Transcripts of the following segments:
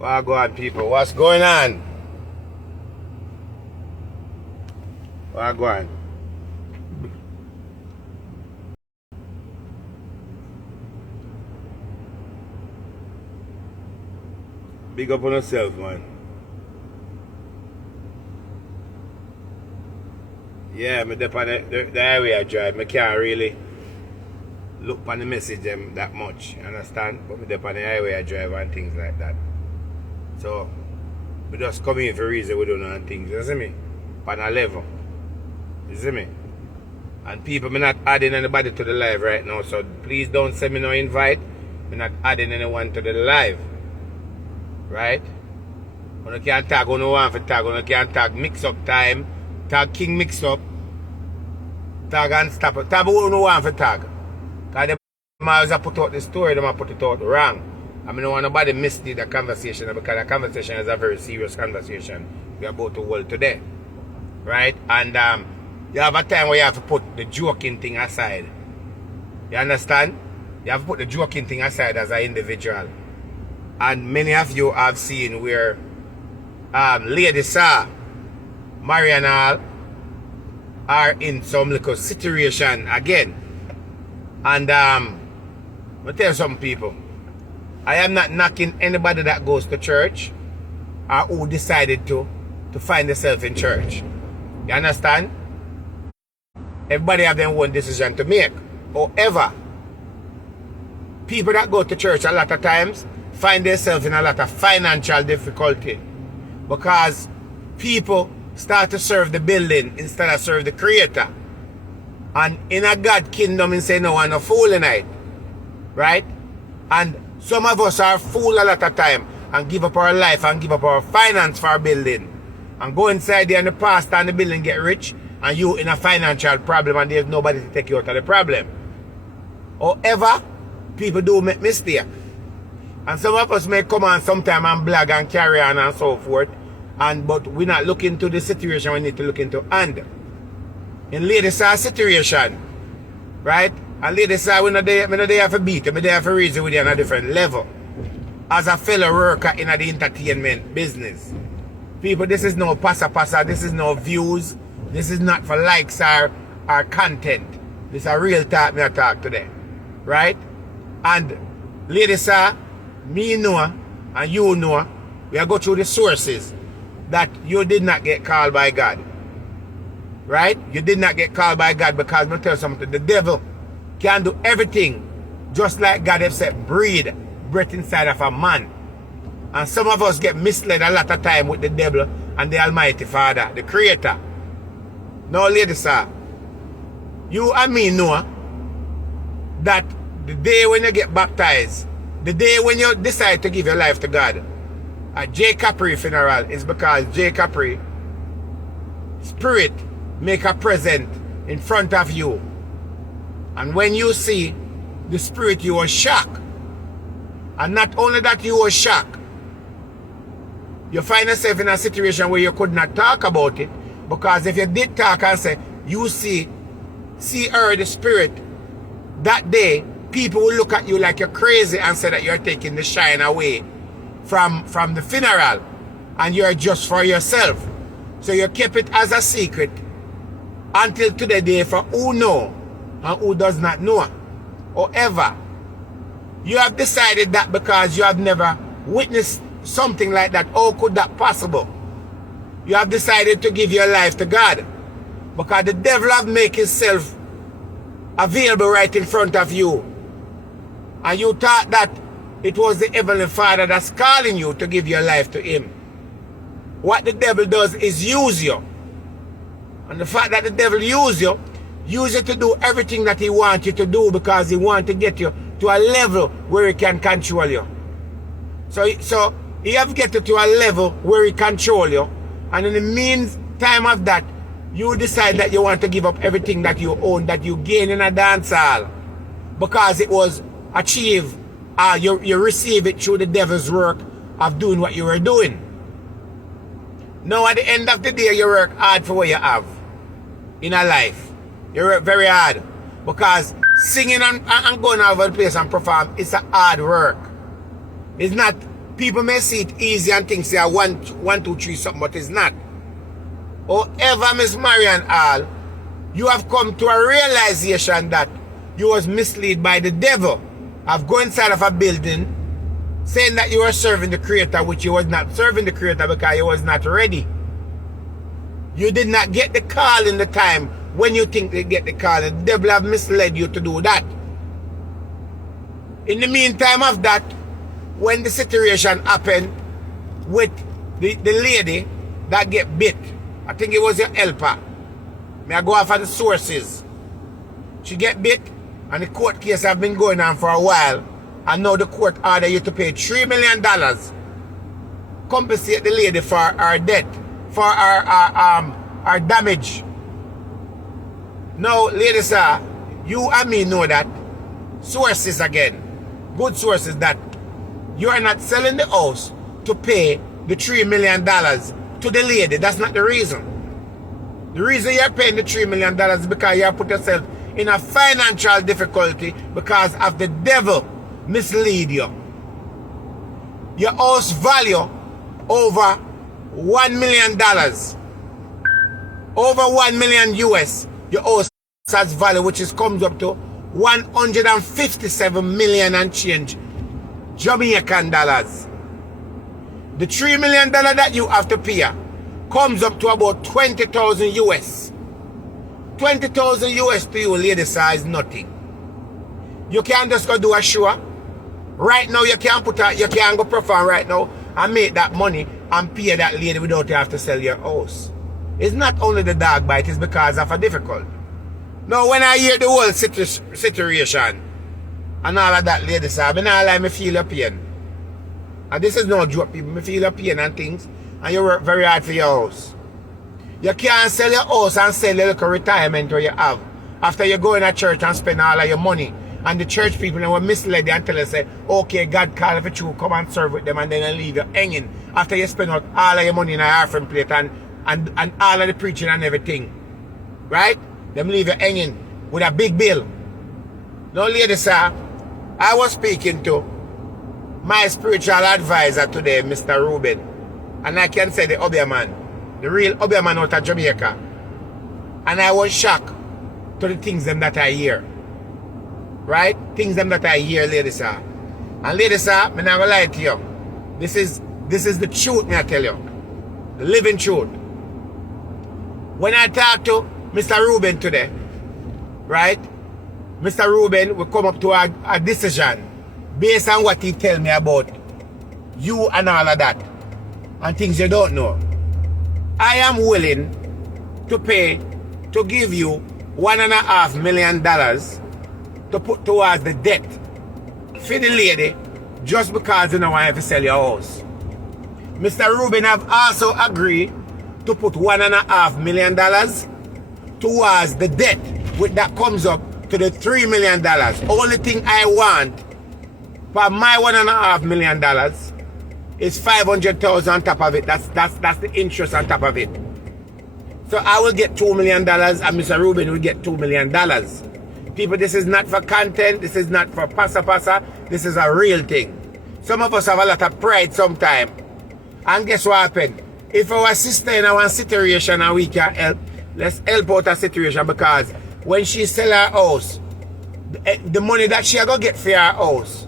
Wagwan people, what's going on? Wagwan. Big up on yourself, man. Yeah, me dep on the highway I drive. Me can't really look on the message them that much, understand? But me dep on the highway I drive and things like that. So, we just come here for a reason we don't know and things, you see me? On a level. You see me? And people, me not adding anybody to the live right now, so please don't send me no invite. Me not adding anyone to the live. Right? When you can't tag on one for tag, when you can't tag mix up time, tag king mix up, tag and stop it. Tag who no one for tag. Because them always put out the story, they put it out wrong. I mean, don't want nobody mislead the conversation because the conversation is a very serious conversation we are about to hold today. Right? And you have a time where you have to put the joking thing aside. You understand? You have to put the joking thing aside as an individual. And many of you have seen where Lady Sa, Mary and all are in some little situation again. And I'll tell you some people. I am not knocking anybody that goes to church or who decided to find themselves in church. You understand? Everybody have their own decision to make. However, people that go to church a lot of times find themselves in a lot of financial difficulty because people start to serve the building instead of serve the creator. And in a God kingdom, he say no one a fool in it. Right? And some of us are fool a lot of time and give up our life and give up our finance for our building. And go inside there and the pastor and the building get rich and you in a financial problem and there's nobody to take you out of the problem. However, people do make mistakes. And some of us may come on sometime and blog and carry on and so forth. But we're not looking to the situation we need to look into. And in Lady Sa situation, right? And Lady Sa, we're not there for beat you, we're there for reason with you on a different level. As a fellow worker in the entertainment business. People, this is no pasa, this is no views. This is not for likes or content. This is a real talk me I talk today. Right? And Lady Sa, me know, and you know, we are go through the sources that you did not get called by God. Right? You did not get called by God because, I'm going to tell you something, the devil can do everything just like God have said, breathe breath inside of a man. And some of us get misled a lot of time with the devil and the Almighty Father, the Creator. Now, Lady Sa, you and me know that the day when you get baptized, the day when you decide to give your life to God, at J. Capri funeral is because J. Capri spirit make a present in front of you. And when you see the spirit, you are shocked. And not only that, you are shocked. You find yourself in a situation where you could not talk about it. Because if you did talk and say, you see her, the spirit, that day, people will look at you like you're crazy and say that you're taking the shine away from the funeral. And you're just for yourself. So you kept it as a secret until to the day for who know and who does not know. However, you have decided that because you have never witnessed something like that. How could that possible? You have decided to give your life to God. Because the devil have made himself available right in front of you. And you thought that it was the Heavenly Father that's calling you to give your life to him. What the devil does is use you. And the fact that the devil use you to do everything that he wants you to do because he wants to get you to a level where he can control you. So he have get you to a level where he control you. And in the meantime of that, you decide that you want to give up everything that you own, that you gain in a dance hall. Because it was achieved, you receive it through the devil's work of doing what you were doing. Now at the end of the day, you work hard for what you have in a life. You work very hard. Because singing and going all over the place and perform, it's a hard work. It's not People may see it easy and think say I want 1, 2, 3 something, but it's not. However, Miss Marian Hall, you have come to a realization that you was misled by the devil of going inside of a building saying that you were serving the Creator, which you was not serving the Creator because you was not ready. You did not get the call in the time when you think they get the call. The devil have misled you to do that. In the meantime of that, when the situation happened with the lady that get bit, I think it was your helper. May I go off of the sources. She get bit and the court case have been going on for a while. And now the court order you to pay $3 million. Compensate the lady for her death, for her damage. Now, ladies, sir, you and me know that sources again, good sources, that you are not selling the house to pay the $3 million to the lady. That's not the reason. The reason you're paying the $3 million is because you have put yourself in a financial difficulty because of the devil mislead you. Your house value over $1 million. Over 1 million US, your house has value, which is comes up to 157 million and change Jamaican dollars. The $3 million that you have to pay comes up to about 20,000 US. 20,000 US to you, lady, size nothing. You can't just go do a show. Right now, you can't go perform right now and make that money and pay that lady without you have to sell your house. It's not only the dog bite, it's because of a difficult. Now, when I hear the whole situation and all of that, lady, sir, I me feel your pain. And this is no joke, people. Me feel your pain and things. And you work very hard for your house. You can't sell your house and sell your little retirement where you have. After you go in a church and spend all of your money. And the church people will misled you and tell you, say, okay, God called for you, come and serve with them, and then they leave you hanging. After you spend out all of your money in a offering plate and all of the preaching and everything. Right? Them leave you hanging with a big bill. Now, ladies, sir, I was speaking to my spiritual advisor today, Mr. Ruben. And I can say the Obeah man. The real Obeah man out of Jamaica. And I was shocked to the things them that I hear. Right? Things them that I hear, ladies, sir. And ladies, sir, I'm not gonna lie to you. This is the truth, me I tell you. The living truth. When I talk to Mr. Ruben today, right? Mr. Ruben will come up to a decision based on what he tell me about you and all of that. And things you don't know. I am willing to pay, to give you $1.5 million to put towards the debt for the lady just because you don't want to sell your house. Mr. Ruben have also agreed to put $1.5 million towards the debt, which that comes up to the $3 million. Only thing I want for my $1.5 million is $500,000 on top of it. That's the interest on top of it. So I will get $2 million and Mr. Ruben will get $2 million. People, this is not for content. This is not for pasa. This is a real thing. Some of us have a lot of pride sometimes. And guess what happened? If our sister in our situation and we can help, let's help out her situation, because when she sell her house, the money that she going to get for her house,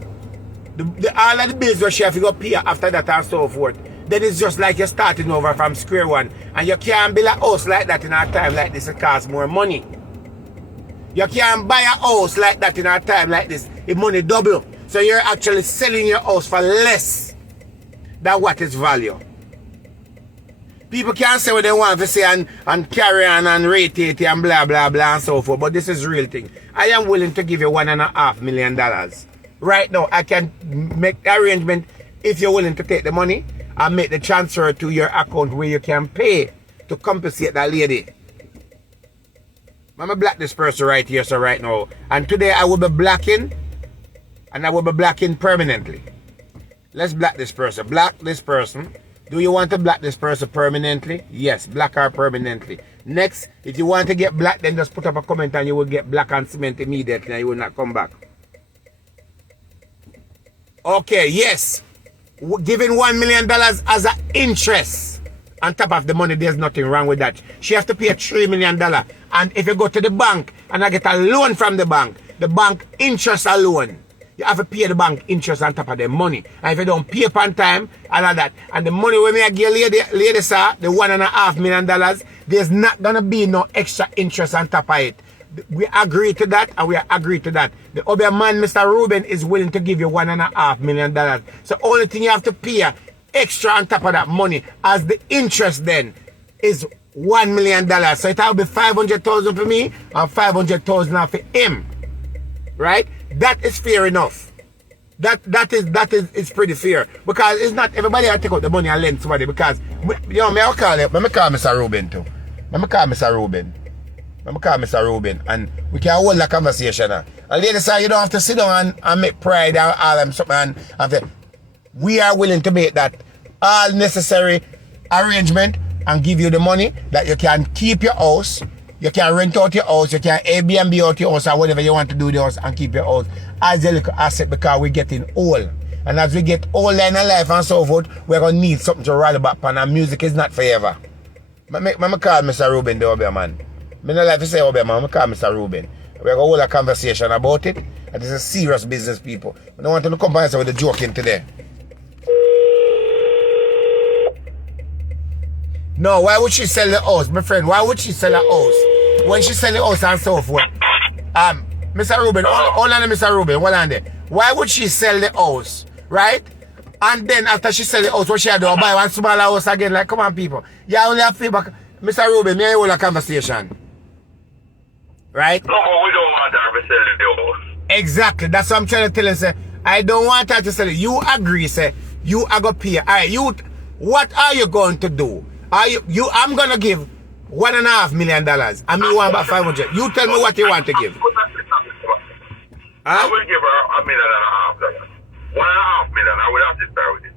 all of the bills that she have to go pay after that and so forth, then it's just like you're starting over from square one. And you can't build a house like that in a time like this. It costs more money. You can't buy a house like that in a time like this. If money double. So you're actually selling your house for less than what its value. People can't say what they want to say and carry on and rate it and blah blah blah and so forth. But this is real thing. I am willing to give you $1.5 million. Right now, I can make the arrangement if you're willing to take the money and make the transfer to your account where you can pay to compensate that lady. I'm going to black this person right here, so right now. And today I will be blacking, and I will be blacking permanently. Let's black this person. Black this person. Do you want to black this person permanently? Yes, black her permanently. Next, if you want to get black, then just put up a comment and you will get black and cement immediately and you will not come back. Okay, yes. giving $1 million as an interest on top of the money, there's nothing wrong with that. She has to pay $3 million. And if you go to the bank and I get a loan from the bank interest alone, you have to pay the bank interest on top of the money. And if you don't pay upon time, all of that, and the money when I give lady sir, the $1.5 million, there's not going to be no extra interest on top of it. We agree to that, and we agree to that. The Obeah man, Mr. Ruben, is willing to give you $1.5 million. So only thing you have to pay extra on top of that money as the interest then is $1 million. So it will be 500,000 for me and 500,000 for him. Right? That is fair enough. That is pretty fair. Because it's not everybody will take out the money and lend somebody. Because you know, I'll call Mr. Ruben too. Let me call Mr. Ruben and we can hold a conversation. And ladies, you don't have to sit down and make pride and all them something. We are willing to make that all necessary arrangement and give you the money that you can keep your house, you can rent out your house, you can Airbnb out your house or whatever you want to do with the house and keep your house as a little asset because we're getting old. And as we get older in our life and so forth, we're going to need something to rally back on, and music is not forever. I call Mr. Ruben the Obeah man. I don't like to say Obeah man, I call Mr. Ruben. We're going to hold a conversation about it. And this is serious business, people. I don't want to come by with the joking today. No, why would she sell the house? My friend, why would she sell the house? When she sell the house and so forth. Mr. Ruben, hold on, Mr. Ruben, hold on there. Why would she sell the house? Right? And then after she sell the house, what she do? Buy one smaller house again. Like, come on, people. You only have feedback. Mr. Ruben, may I hold a conversation? Right? No, we don't want her to sell the house. Exactly. That's what I'm trying to tell you, say. I don't want her to sell it. You agree, say. You are going to pay. Alright, what are you going to do? I'm going to give $1.5 million. And me want about 500. You tell me what you want to give. I will give her $1.5 million. $1.5 million. I will assist her with it.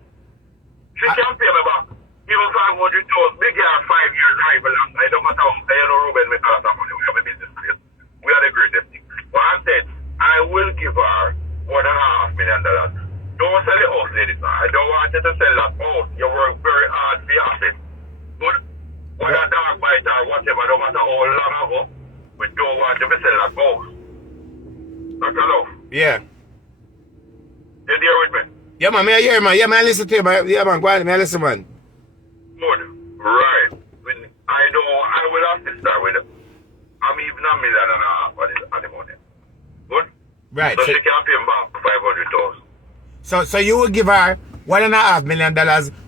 She can pay me back. Even 500,000. Big girl, 5 years rival. I don't matter how you know Ruben, we call money. We have a business place. We are the greatest thing. But I said, I will give her $1.5 million. Don't sell the house, ladies. I don't want you to sell that house. You work very hard for your asset. But whether a dog bite or whatever, no matter how long ago, we don't want you to sell that house. That's enough. Yeah. You there with me? Yeah, man, I hear, man. Yeah, man, I listen to you, man. Yeah, man, go ahead, man, I listen, man. Good. Right. I will assist her with it. I'm even $1.5 million at the money. Good? Right. So she can pay back 500,000. So you will give her $1.5 million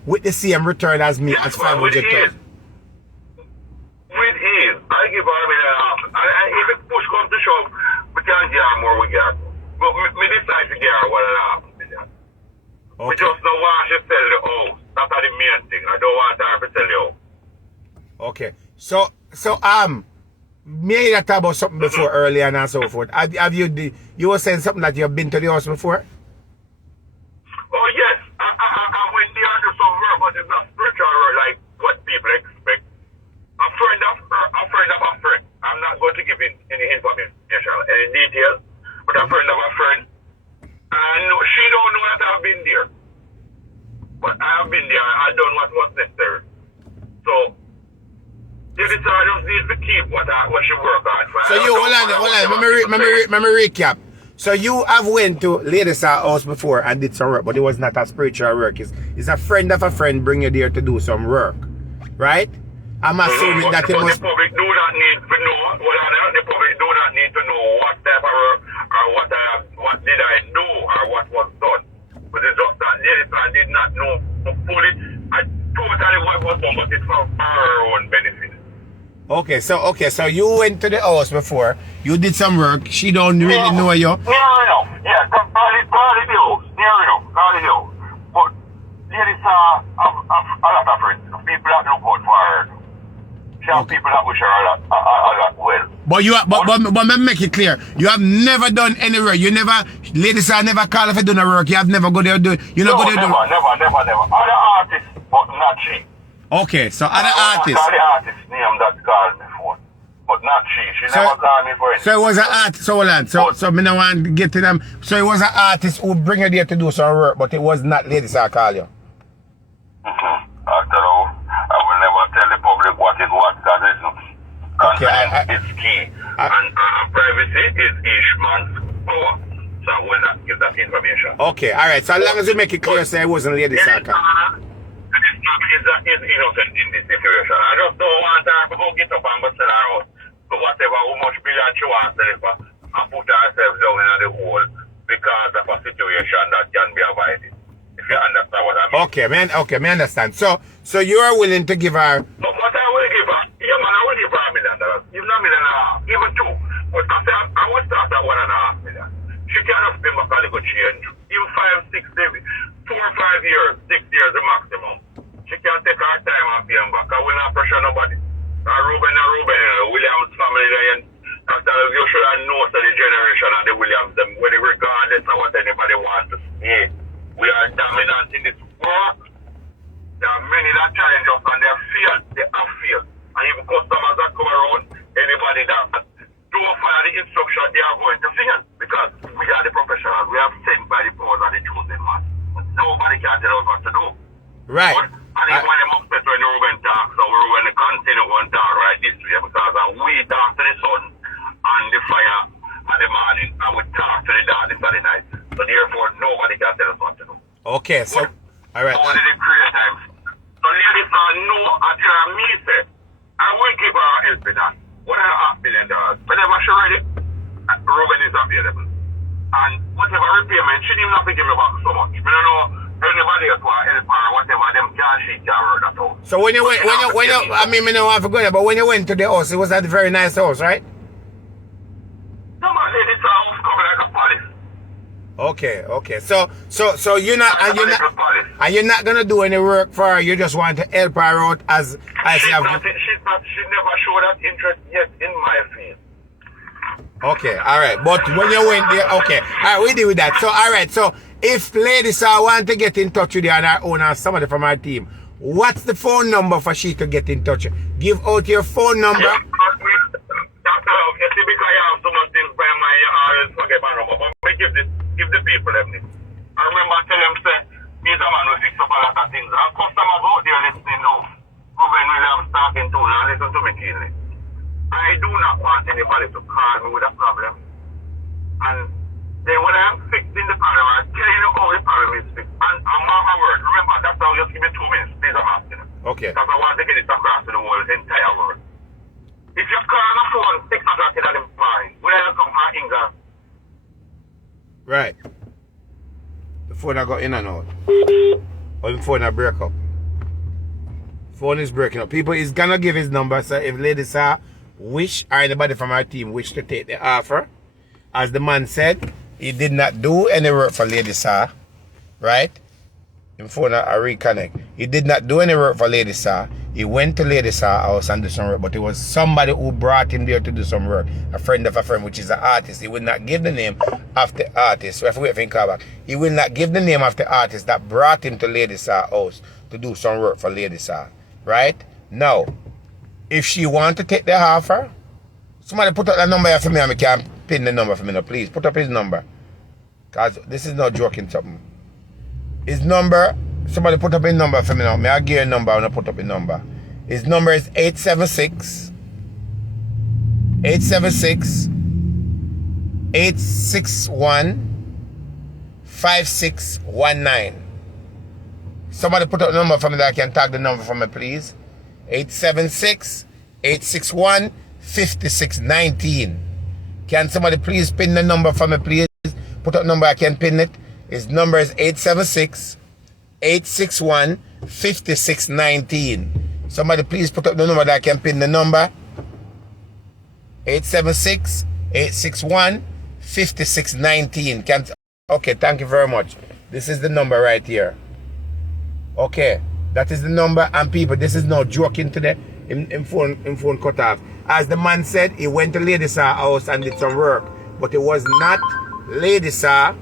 with the same return as me as 500,000. With ease. I give her $1.5 million. And if it push comes to shove, we can get her more, we get. But we decide to get her $1.5 million. Okay. We just don't want her to sell the house. That's the main thing. I don't want her to sell the house. Okay. So me that talk about something before earlier and so forth. Have you were saying something that you've been to the house before? Oh yes. I went there to do some work, but it's not spiritual work like what people expect. A friend of a friend. I'm not going to give any information, any details, but a friend of a friend. And she don't know that I've been there. But I have been there. I done what was necessary. So, the decision just needs to keep what she worked on. So you, hold on. Let me recap. So you have went to Ladies' house before and did some work, but it was not a spiritual work. It's a friend of a friend bring you there to do some work. Right? I'm assuming that it must... The public do not need to know, the public do not need to know what type of work or what did I do or what was done. But it's just that Ladies did not know fully and totally what was done, but it's for our own benefit. Okay, so you went to the house before, you did some work, she don't really know you. Near enough, yeah, call it the house, near enough, call it the house. But Ladies have a lot of friends, people that look out for her. She have people that wish her a lot well. But let me make it clear, you have never done any work, Ladies have never called if you done a work, you have never go there do, never. Other artists, but not she. Okay, so other artists. All the artists name that called before. but not she. She never called me for it. So it was an artist. So hold on. So me no want to get to them. So it was an artist who bring you there to do some work, but it was not Lady Star call you. After all, I will never tell the public what is what, because confidence is key. And privacy is each man's power. So I will not give that information. Okay, alright. So as long as you make it clear, say it wasn't Lady Star call. Is innocent in this situation. I just don't want her to go get up and go sell her out. So whatever, how much billion she wants to live and put herself down in the hole because of a situation that can be avoided. If you understand what I mean. Okay, man, me understand. So you are willing to give her... But what I will give her, yeah man, I will give her $1 million. Even $1.5 million, even two. But after I will start at $1.5 million. She cannot spend back a little change. Even 5, 6, 7, 4 or 5 years, 6 years the maximum. She can take her time and pay him back. I will not pressure nobody. Williams family, and after you should have known the generation of the Williams, them, regardless of what anybody wants to say. We are dominant in this work. There are many that challenge us and they have failed. They have failed. And even customers that come around, anybody that don't follow the instruction, they are going to fail. Because we are the professionals. We have sent by the powers of the chosen one. Nobody can tell us what to do. Right. And even when I'm upset when Ruben talks, or when the continue one talk right this way, because we talk to the sun and the fire and the morning, and we talk to the darkness of the night. So therefore, nobody can tell us what to do. Okay, so, alright. Only the create times. So ladies know until me say, I will give her help in that. $1.5 million. Whenever she ready, Ruben is available. And whatever repayment, she didn't have to give me back so much. I don't know anybody else want help her or whatever, them can't she can work that out. So when you went, I mean, I don't want to go there, but when you went to the house, it was at a very nice house, right? No man, ladies house coming like a palace. Okay. So you're not, and you're not gonna do any work for her. You just want to help her out as I say. She never showed that interest yet in my field. Okay, all right. But when you went there, okay, all right, we deal with that. So all right. So if Lady Star want to get in touch with you on her own or somebody from our team, what's the phone number for she to get in touch? Give out your phone number. Yeah, because I have so much things by my always forget my number. But give the people everything. I remember tell them say, he's a man who fix up a lot of things. And customers out there listening now. Ruben Williams talking to now, listen to me keenly. I do not want anybody to call me with a problem. And then when I'm fixing the problem, I tell you how the problem is fixed. And I'm not my word. Remember, that's how just give me 2 minutes. Please, I'm asking. Okay. Because I want to get it across to the world, the entire world. If you call my phone 6 o'clock in the morning, when I come from England. Right. The phone I got in and out. Or the phone I break up. Phone is breaking up. People is gonna give his number, so if Lady Star wish or anybody from our team wish to take the offer, as the man said, he did not do any work for Lady Star, right? The phone I reconnect. He did not do any work for Lady Star. He went to Lady Star house and do some work, but it was somebody who brought him there to do some work. A friend of a friend, which is an artist. He will not give the name of the artist. We have to wait for him to come back. He will not give the name of the artist that brought him to Lady Star house to do some work for Lady Star. Right? Now, if she want to take the offer, somebody put up that number here for me and I can pin the number for me now, please. Put up his number. Because this is not joking something. His number, somebody put up his number for me now. May I give you a number and I put up his number. His number is 876 861 5619. Somebody put up a number for me that I can tag the number for me, please. 876-861-5619. Can somebody please pin the number for me, please? Put up a number, I can pin it. His number is 876-861-5619. Somebody please put up the number that I can pin the number. 876-861-5619. Okay, thank you very much. This is the number right here. Okay, that is the number, and people, this is no joking today. In phone cut off. As the man said, he went to Lady Star house and did some work, but it was not Lady Star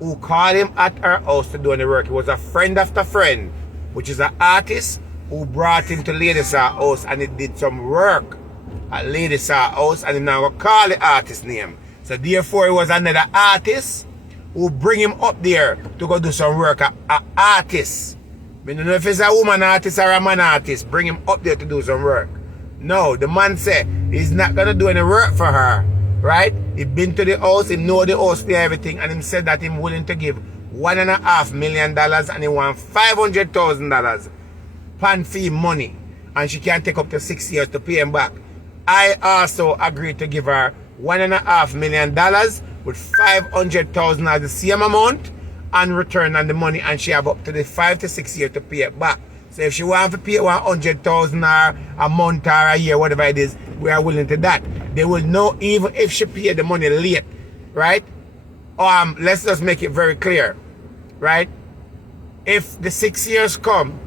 who called him at her house to do any work. It was a friend after friend, which is an artist who brought him to Lady Star house and he did some work. at Lady Saw house and him now go call the artist name. So therefore it was another artist who bring him up there to go do some work. An artist. I don't know if it's a woman artist or a man artist. Bring him up there to do some work. No, the man said he's not going to do any work for her. Right? He been to the house, he know the house, there, everything, and he said that he's willing to give $1.5 million and he want $500,000 pan fee money. And she can take up to 6 years to pay him back. I also agreed to give her $1.5 million with $500,000 as the same amount and return on the money, and she have up to the 5 to 6 years to pay it back. So if she want to pay $100,000 or a month or a year, whatever it is, we are willing to that. They will know even if she pay the money late, right? Let's just make it very clear, right? If the 6 years come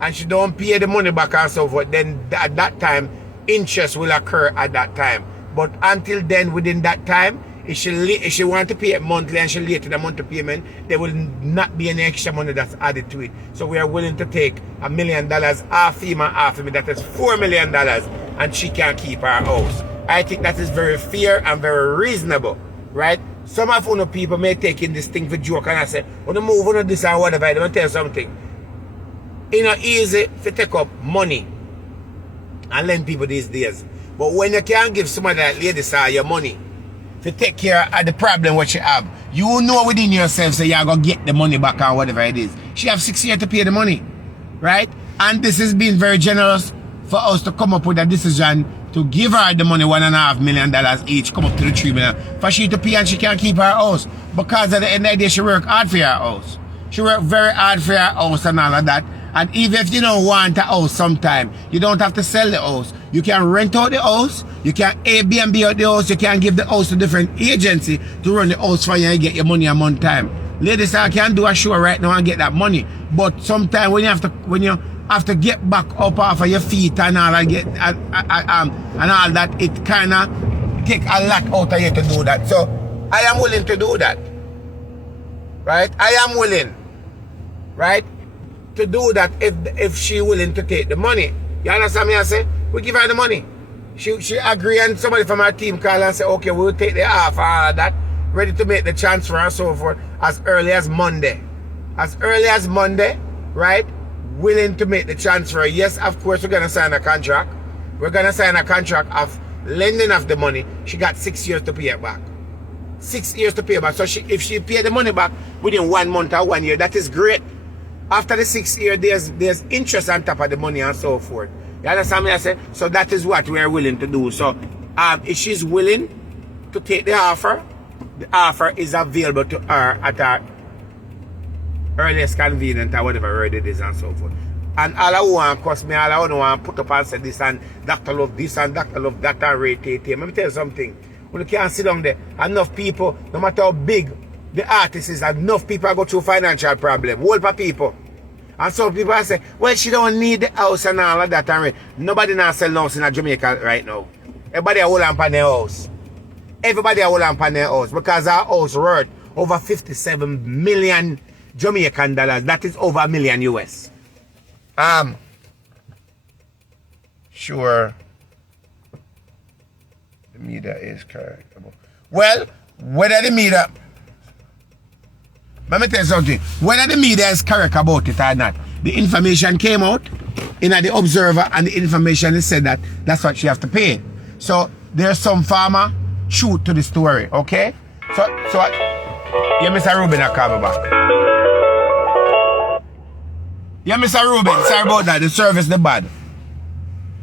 and she don't pay the money back and so forth, then at that time, interest will occur at that time. But until then, within that time, if she want to pay it monthly and she late in the monthly payment, there will not be any extra money that's added to it. So we are willing to take $1 million, half FEMA, half of me, that is $4 million, and she can keep her house. I think that is very fair and very reasonable, right? Some of you people may take in this thing for joke and I say, when you move on this or whatever, I don't tell you something. It's not easy to take up money and lend people these days. But when you can't give somebody like Lady Saw your money to take care of the problem what you have, you know within yourself so you're going to get the money back or whatever it is. She have 6 years to pay the money, right? And this has been very generous for us to come up with a decision to give her the money, $1.5 million each, come up to the $3 million, for she to pay and she can't keep her house. Because at the end of the day, she work hard for her house. She work very hard for her house and all of that. And even if you don't want a house sometime, you don't have to sell the house. You can rent out the house, you can Airbnb out the house, you can give the house to different agency to run the house for you and get your money a month time. Ladies, I can do a show right now and get that money. But sometimes when you have to get back up off of your feet and all and get and all that, it kinda take a lot out of you to do that. So I am willing to do that. Right? I am willing. Right? To do that if she willing to take the money. You understand me? I say, we give her the money. She agree and somebody from our team call and say, okay, we'll take the half and all of that, ready to make the transfer and so forth as early as Monday. As early as Monday, right? Willing to make the transfer. Yes, of course, we're going to sign a contract. We're going to sign a contract of lending of the money. She got 6 years to pay it back. 6 years to pay it back. So if she pay the money back within 1 month or 1 year, that is great. After the 6 years, there's interest on top of the money and so forth. You understand me? I say, so that is what we are willing to do. So if she's willing to take the offer is available to her at her earliest convenience or whatever word it is and so forth. And all I want cost me, all I want put up and say this and Dr. Love this and Dr. Love that and rate it. Let me tell you something. When you can't sit down there, enough people, no matter how big the artist is, enough people go through financial problem. Whole of people. And some people say, well, she don't need the house and all of that. And nobody now sell house in Jamaica right now. Everybody hold on for their house. Everybody hold on for their house because our house worth over 57 million Jamaican dollars. That is over $1 million US. Sure. The media is correct. Well, whether the media... Let me tell you something. Whether the media is correct about it or not, the information came out in the Observer and the information is said that that's what she has to pay. So there's some farmer truth to the story, okay? So yeah, Mr. Ruben, I call me back. Yeah, Mr. Ruben, sorry about that. The service the bad.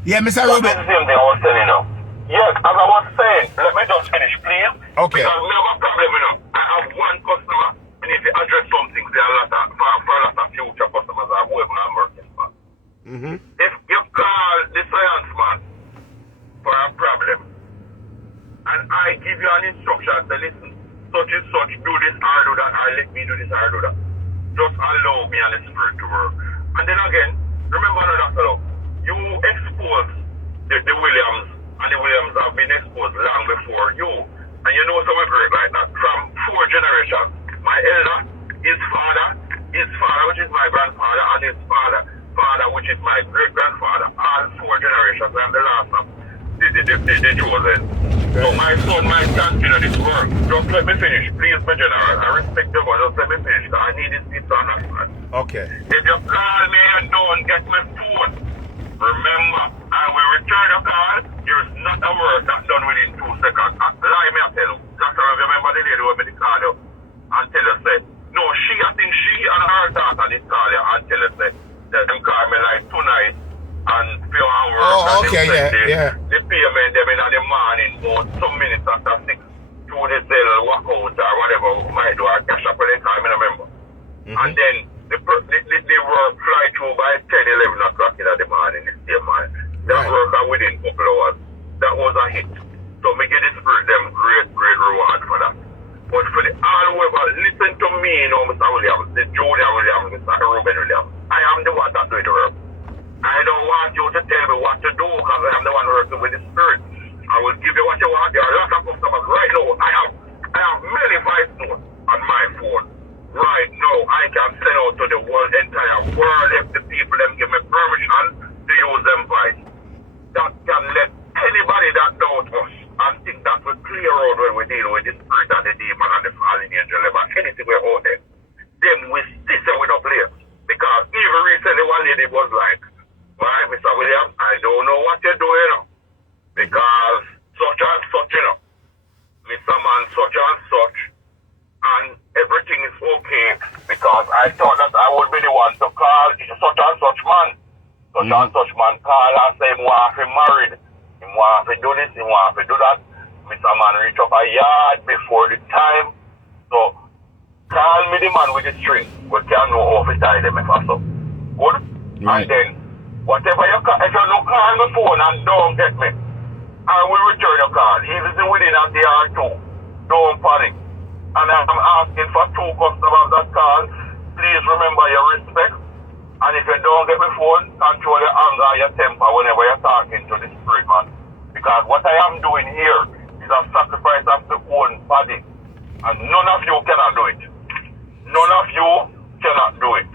Yeah, Mr. Ruben. That's the same thing I was telling you now. Yes, as I was saying, let me just finish, please. Okay. Because we have a problem, you know. I have one customer. We need to address some things there for a lot of future customers or whoever I'm working for. If you call the science man for a problem, and I give you an instruction to listen, such and such, do this or do that, or let me do this or do that. Just allow me and the spirit to work. And then again, remember another fellow, you expose the Williams, and the Williams have been exposed long before you. And you know some great like that from 4 generations. My elder, his father, which is my grandfather, and his father, which is my great-grandfather, all 4 generations. I'm the last of the the chosen. So my son might continue this work. Just let me finish, please, my general. I respect you, but just let me finish. I need this to understand. Okay. If you call me and don't get my phone, remember, I will return your call. There's not a word that's done within 2 seconds. Lie me and tell you. That's how I remember the lady who made the call you and tell you, say, no, I think she and her daughter did call you and tell you, say, that them call me like tonight and few hours. Oh, okay, yeah. The payment them in the morning, about some minutes after 6 through the cell, walk out or whatever we might do, or cash up for the time, I remember. And then the work fly through by 10, 11 o'clock in the morning, the same man. That work within a couple hours. That was a hit. So me get the spirit them great reward for that. But for the all whoever listen to me, Mr. Williams, the Julia Williams, Mr. Ruben Williams, I am the one that doing the work. I don't want you to tell me what to do because I am the one working with the spirit. I will give you what you want. There are lots of customers right now. I have many voice notes on my phone. Right now, I can send out to the entire world if the people them give me permission to use them voice. That can let anybody that doubt us and think that we clear out when we deal with the spirit and the demon and the fallen angel about anything we're out there. Then we still we don't play. Because even recently one lady was like, why, Mr. Williams, I don't know what you're doing, because such and such, Mr. Man, such and such, and everything is okay, because I thought that I would be the one to call such and such man. Such and such man call and say, he want to be married, he want to do this, he want to do that. Mr. Man reach up a yard before the time, so call me the man with the string, we can know how to tie them if I so. Good? Right. And then, whatever you call, if you don't call my phone and don't get me, I will return your call. If it's within a day or two, don't panic. And I'm asking for 2 customers that call. Please remember your respect. And if you don't get my phone, control your anger and your temper whenever you're talking to the spirit man. Because what I am doing here is a sacrifice of the own body. And none of you cannot do it. None of you cannot do it.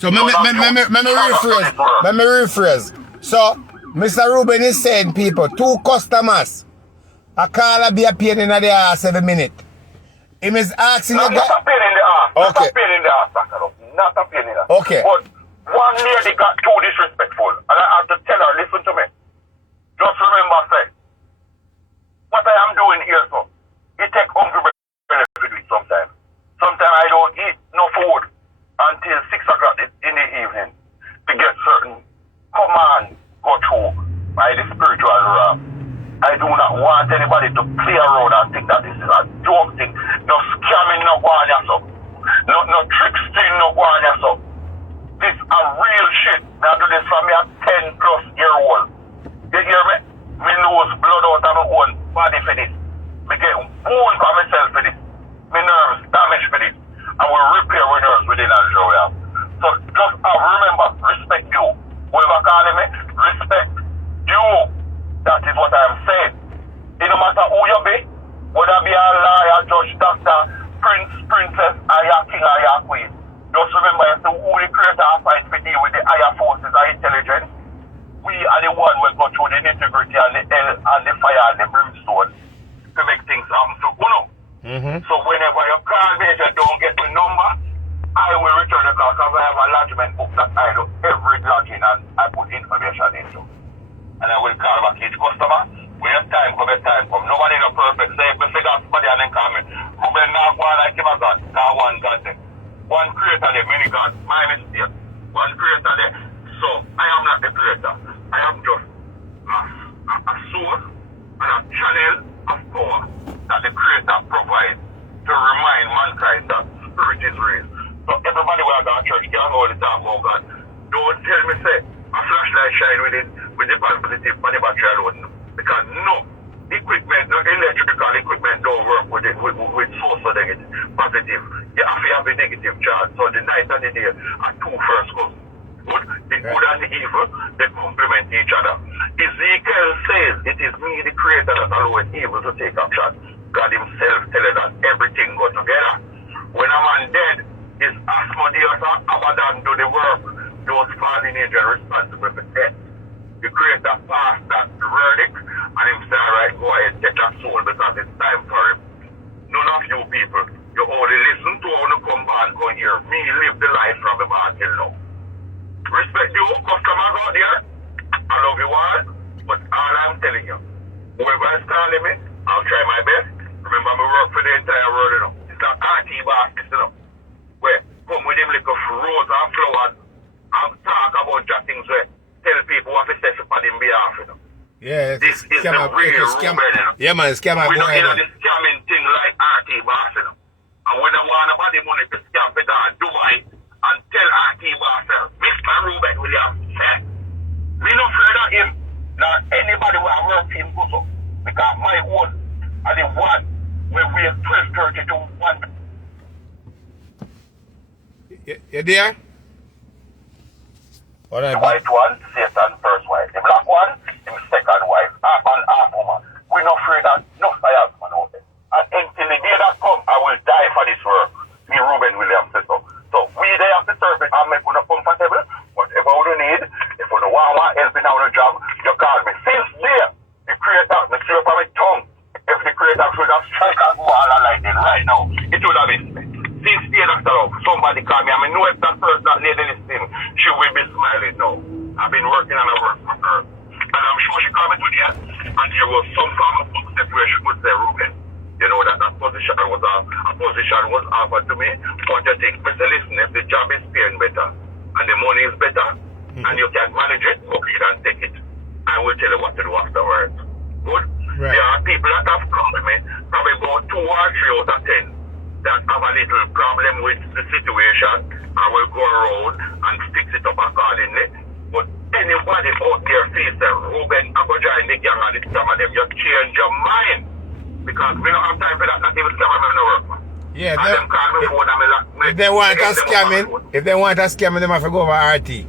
So let me rephrase. So Mr. Ruben is saying people, 2 customers, a caller be a pain in the ass every minute. He is asking not a pain in the ass. Okay. Not a pain in the ass, not a pain in the ass. Okay. But one lady got too disrespectful, and I have to tell her, listen to me. Just remember, say, what I am doing here, so it takes hungry benefit to do it sometimes. Sometimes I don't eat no food until 6 o'clock in the evening to get certain commands go through by the spiritual realm. I do not want anybody to play around and think that this is a joke thing. No scamming, no one so. No trickstering, no one so. This is a real shit. I do this from me at 10+ year old. You hear me? Me lose blood out of my own body for this. Me get wound for myself for this. My nerves damaged for this. I will repair my nerves within Nigeria. So just remember, respect you. Whoever calling me, respect you. That is what I am saying. It no matter who you be, whether be a lawyer, judge, doctor, prince, princess, or your king or your queen. Just remember, if the only creator fight to deal with the higher forces of intelligence, we are the one who go through the nitty-gritty and the hell and the fire and the brimstone to make things happen. So, So whenever you call me, if you don't get the number, I will return the call because I have a lodgement book that I do every lodging and I put information into. And I will call back each customer. When your time come. Nobody is perfect. Say if we figure somebody and then call me. Ruben now go on like him a God. Now one God there. One creator there, many God. My mistake. One creator there. So I am not the creator. I am just a source and a channel of power that the creator provides to remind mankind that spirit is real. So everybody who has a church can hold it up, oh God. Don't tell me say a flashlight shine with the positive on the battery alone. Because no equipment, no electrical equipment don't work with source for negative, positive. You have to have a negative charge. So the night and the day are 2 first goals. Good, the good and the evil, they complement each other. Ezekiel says it is me, the creator, that allows evil to take action. God himself telling us everything go together. When a man dead, his Asmodeus or Abaddon do the work. Those fallen angels responsible for death. The creator passed that verdict, and soul because it's time for him. None of you people, you only listen to how to come back and go here. Me live the life from the bar till now. Respect you, customers out there. I love you all, but all I'm telling you, whoever is calling me, I'll try my best. Remember, I work for the entire world, you know. It's not RT baskets, you know. Where come with them little rose and flowers and talk about just things where tell people what to say for them behalf, you know. Yeah, this is the real Ruben, you know. Yeah, man, scam. We're not in this scamming thing like RT Boss, you know. And we don't want nobody money to scam it and do it and tell RT Boss, Mr. Ruben Williams, we not afraid of him. Not anybody will work him also. Because my own are the one where we are 12:30 to 1. You there? What The white one, Satan first wife. The black one, him second wife. Half and half woman. We're not afraid of no fire man out there. And until the day that come, I will die for this work. Me, Ruben Williams said so. So we there have to serve it and make you comfortable. Whatever you need, if you don't want help in our job, you call me. Since there, the creator, me see up on my tongue. If the creator should have struck and go all like this right now, it would have been me. Since there, Dr. Love, somebody call me. I mean, know if that person, that lady listening, she will be smiling now. I've been working on a work for her. And I'm sure she called me today, and there was some form of upset where she would say, Ruben, you know that position was offered to me. What you think? I say, listen, if the job is paying better, and the money is better, and you can manage it, okay, then take it. I will tell you what to do afterwards. Good? Right. There are people that have come to me, probably about 2 or 3 out of 10, that have a little problem with the situation. I will go around and fix it up accordingly. But anybody out there feels that Ruben, I go join the gang and some of them, you change your mind. Because we don't have time for that, not even scam them no work. Yeah, And them call me phone and me like, if they want us scamming, them have to go over RT.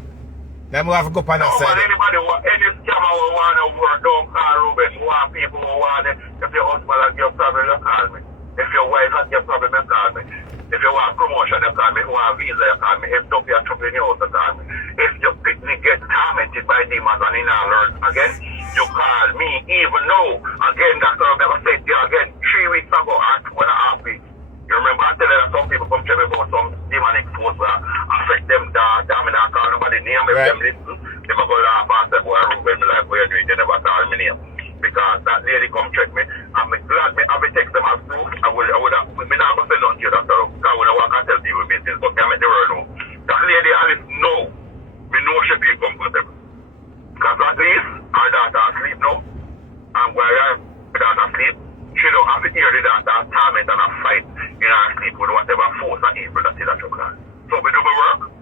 Them will have to go on that no, side. Any scammer who want to work, don't call Ruben. You want people who want it. If your husband has your problem, you call me. If your wife has your problem, you call me. If you want promotion, you call me. If you want visa, you call me. If don't be a trouble in your house, you call me. If your picnic gets tormented by demons and in our learn again, you call me. Even though, again, that's what I never said to you again, 3 weeks ago or 2.5 weeks. You remember I tell you that some people come tell me about some demonic force that affect them that I mean I call nobody name if them listen. They go laugh and say, boy, Ruben, me like what you doing, they never call me name. Because that lady come check me, and me glad me have to text them as proof. I would have, me not going to say nothing to you, Dr. Because when I walk and tell people business, but I make the world know. That lady, Alice, know. Me know she be comfortable. Because at least her daughter asleep now. And where her daughter asleep, she don't have to hear the daughter torment and a fight in her sleep with whatever force and evil that is at your class. So we do my work.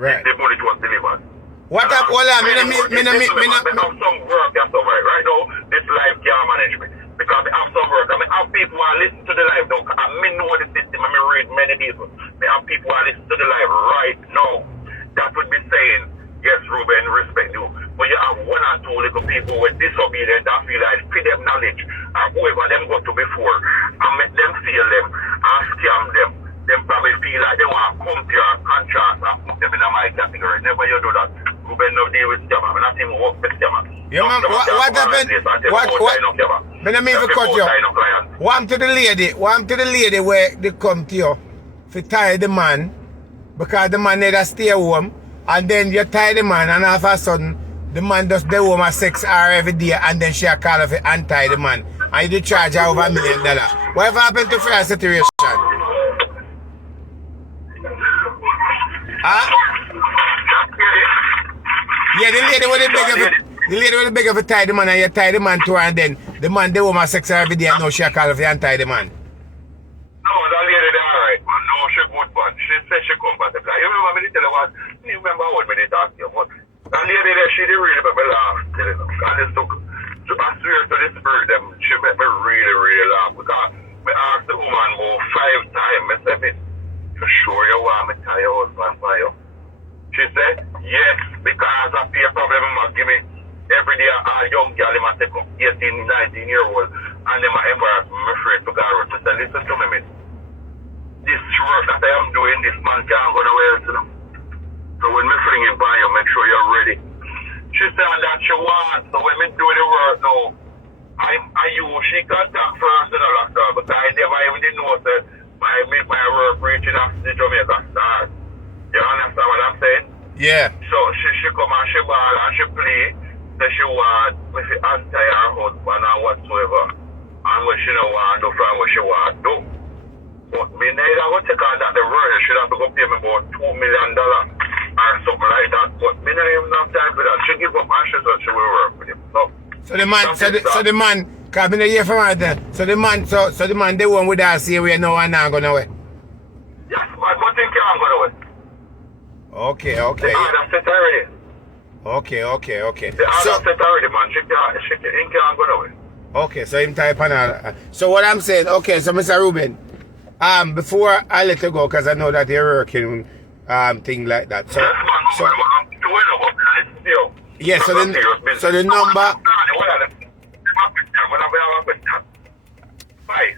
Right. The bullet was delivered. What up, hold on, I have some work that's over right now. This life can't manage me. Because I have some work. I mean, I have people who listen to the live now. I mean, know the system. I mean, read many people. I have people who listen to the live right now. That would be saying, yes, Ruben, respect you. But you have 1 or 2 little people who are disobedient and feel like feed them knowledge. And whoever them got to before, and make them feel them and scam them. Them probably feel like they want to come to your contract and put them in my category. Never you do that. Ruben no deal with scammer. I'm not even work with scammer. Yeah, man, what happened? What? I mean, cut you. What to the lady where they come to you to tie the man because the man need to stay home and then you tie the man and all of a sudden the man does the home at 6 hours every day and then she call off and untie the man and you charge her over $1 million. Whatever happened to fair situation? Huh? Yeah, the lady with the bigger for tie the man and you tie the man to her and then the man they home at 6 hours every day and now she call off and untie the man. No, that lady there alright, man. No, she good, man. She said she compatible. You remember me tell you what? You remember what me they talk to you, but that lady there, she didn't really make me laugh. And it took, I swear to the spirit, them, she made me really, really laugh. Because I asked the woman about 5 times, I said, you sure you want me to tie your husband for you? She said, yes, because of peer problem, he must give me every day a young girl, he must take up 18, 19-year-old, and they might embarrass me, I'm afraid to go out. She said, listen to me, miss. This work that I am doing, this man can't go nowhere else, you know. So when me fling it by you, make sure you're ready. She said that she wants, so when me do the work now, She contact first in the lockdown, but I never even did know that my work reaching out to the Jamaica stars. You understand what I'm saying? Yeah. So she come and she ball and she play, that she want with the anti-her husband and whatsoever. And what she don't want to do from what she want to do. But me neither go take on that the world should have to go pay me about $2 million or something like that. But me not even have time for that. She give up and she said she will work with him. So the man, cause me hear from her then. So the man, the one with us here we know and now go nowhere. Yes, my good thing can't go nowhere. Okay. The order set already. Okay. The order set already, man. He can't go nowhere. Okay, so him type on so what I'm saying, okay, so Mr. Ruben, before I let you go, because I know that you're working, thing like that. So, yes, man, I'm doing about still. Yeah, so the number. Spice.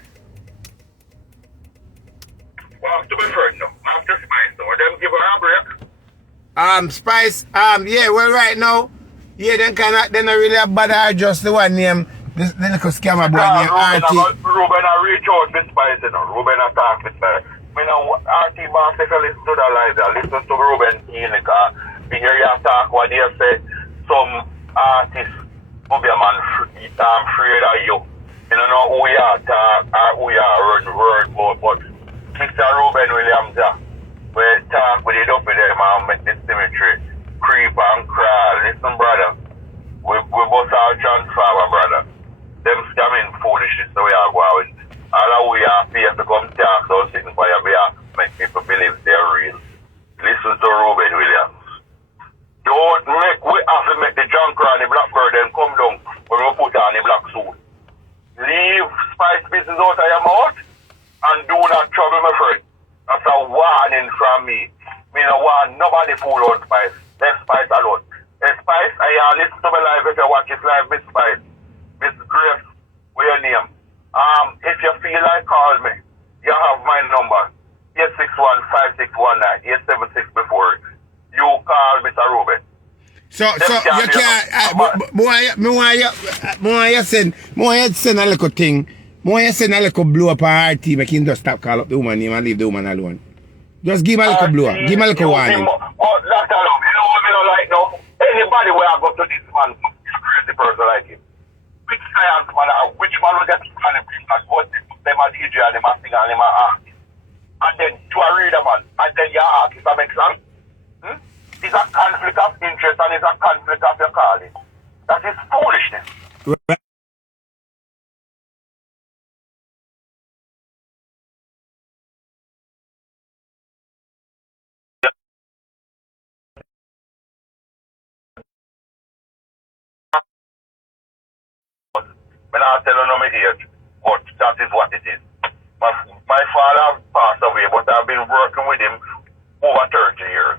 Well, to be fair, no. I'm just Spice, so them give her a break. Spice, yeah, well, right now, yeah, then I really have bother just the one name, the little scammer boy named RT. Ruben, I reach out with Spice, you know. Ruben, I talk with Spice. You know, RT boss, if you listen to the live, listen to Ruben in the car. You hear you talk what they say. Some artists, Obeah man, afraid of you. You don't know who you are talk or who you are run word about, but Mr. Ruben Williams, we talk with it up with them and make the symmetry creep and crawl. Listen, brother, we bust our transformer, brother. Them scamming foolishness the way I go out. All of we are here to come talk so sitting for your beer, make people believe they're real. Listen to Ruben Williams. Don't make we have to make the junk and the blackbird and come down when we put on the black suit. Leave Spice business out of your mouth and do not trouble my friend. That's a warning from me. Me no want nobody fool out Spice. Let Spice alone. Hey Spice, I listen to my live if you watch this live, Miss Spice. Miss Grace, what's your name? If you feel like call me, you have my number. 861-5619, 876 before it. You call Mr. Ruben. So you can't. More you send a little thing. More you send a little blow up on RT, make him just stop call up the woman name and leave the woman alone. Just give him a little blow up. Give him a little warning. Oh, that's all. You know what I don't like now? Anybody where I go to this man, crazy person like him. Which science man or which man will get to call him and what them a DJ and them a sing and them a artist. And then to a reader man, and then your artist that makes sense. It's a conflict of interest and it's a conflict of your calling. That is foolishness. Right. When I tell you no my age, but that is what it is. My father passed away, but I've been working with him over 30 years.